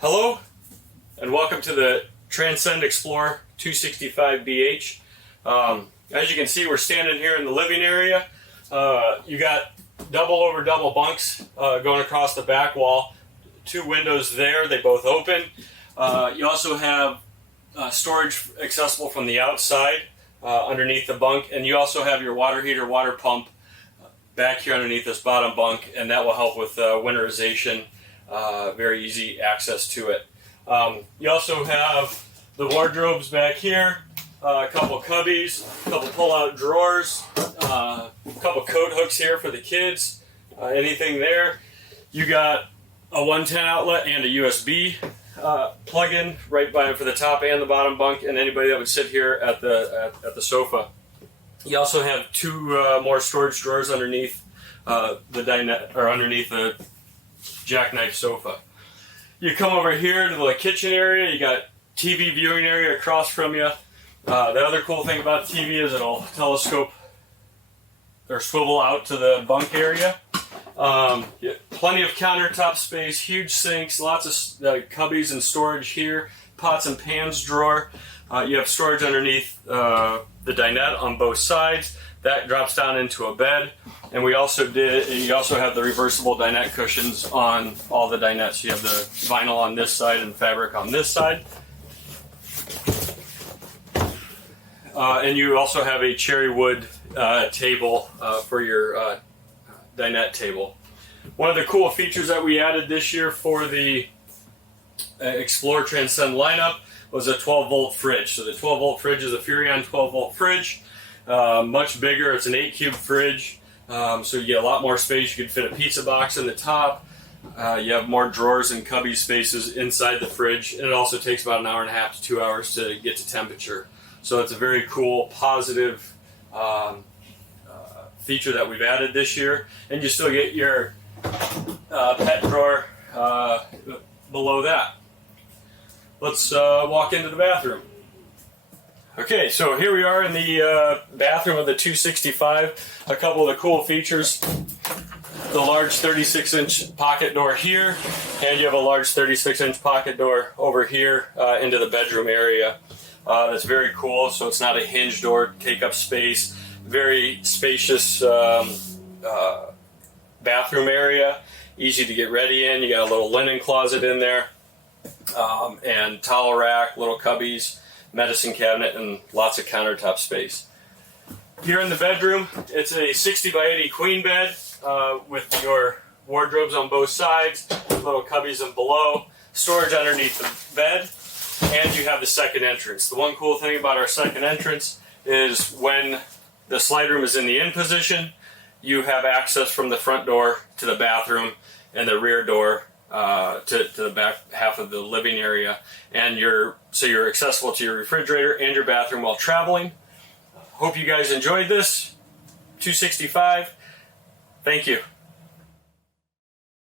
Hello and welcome to the Transcend Xplor 265BH. As you can see, we're standing here in the living area. You got double over double bunks going across the back wall. Two windows there, they both open. You also have storage accessible from the outside underneath the bunk, and you also have your water heater, water pump back here underneath this bottom bunk, and that will help with winterization. Very easy access to it. You also have the wardrobes back here, a couple cubbies, a couple pull-out drawers, a couple coat hooks here for the kids, anything there. You got a 110 outlet and a USB plug-in right by for the top and the bottom bunk, and anybody that would sit here at the sofa. You also have two more storage drawers underneath the dinette, or underneath the jackknife sofa. You come over here to the kitchen area. You got TV viewing area across from you. The other cool thing about TV is it'll telescope or swivel out to the bunk area. Plenty of countertop space, huge sinks, lots of cubbies and storage here, pots and pans drawer. You have storage underneath the dinette on both sides. That drops down into a bed, and you also have the reversible dinette cushions on all the dinettes. You have the vinyl on this side and fabric on this side. And you also have a cherry wood table for your dinette table. One of the cool features that we added this year for the Xplor Transcend lineup was a 12-volt fridge. So the 12-volt fridge is a Furrion 12-volt fridge. Much bigger. It's an 8-cube fridge, so you get a lot more space. You can fit a pizza box in the top. You have more drawers and cubby spaces inside the fridge, and it also takes about an hour and a half to 2 hours to get to temperature. So it's a very cool, positive feature that we've added this year, and you still get your pet drawer below that. Let's walk into the bathroom. Okay, so here we are in the bathroom of the 265. A couple of the cool features: the large 36-inch pocket door here, and you have a large 36-inch pocket door over here into the bedroom area. That's very cool. So it's not a hinge door, take up space. Very spacious bathroom area, easy to get ready in. You got a little linen closet in there, and towel rack, little cubbies, medicine cabinet, and lots of countertop space. Here in the bedroom, it's a 60 by 80 queen bed with your wardrobes on both sides, little cubbies and below, storage underneath the bed, and you have the second entrance. The one cool thing about our second entrance is when the slide room is in the in position, you have access from the front door to the bathroom and the rear door to the back half of the living area, and you're accessible to your refrigerator and your bathroom while traveling. Hope you guys enjoyed this 265. Thank you.